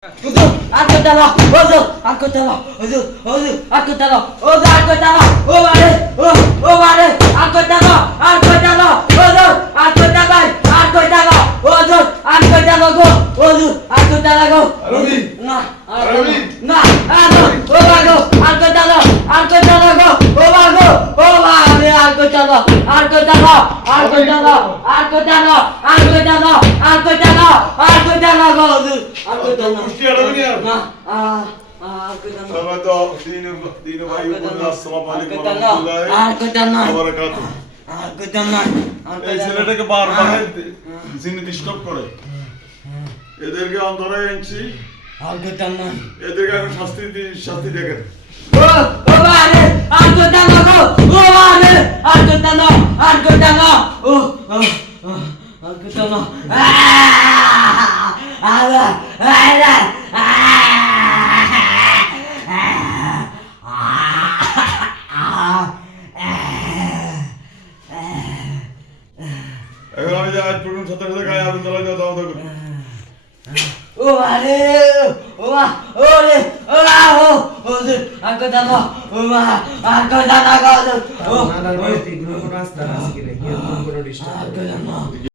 Huzu, aku telo, huzu, aku telo, huzu, huzu, aku telo, huzu, aku telo, mare, mare, aku telo, huzu, aku telo, huzu, aku telo go, huzu, aku telo go, nah, nah, bago, aku telo go, mare, aku telo, go, huzu, aku telo. এই ছেলেটাকে বারবার যিনি disturb করে এদেরকে অন্তরে এনেছি এদেরকে এখন শাস্তি দেখেন এখন আমি যে আজ প্রথম সাথে সাথে গায়ে আগুন জ্বালাই দেওয়া দাওয়া করি aku dah nak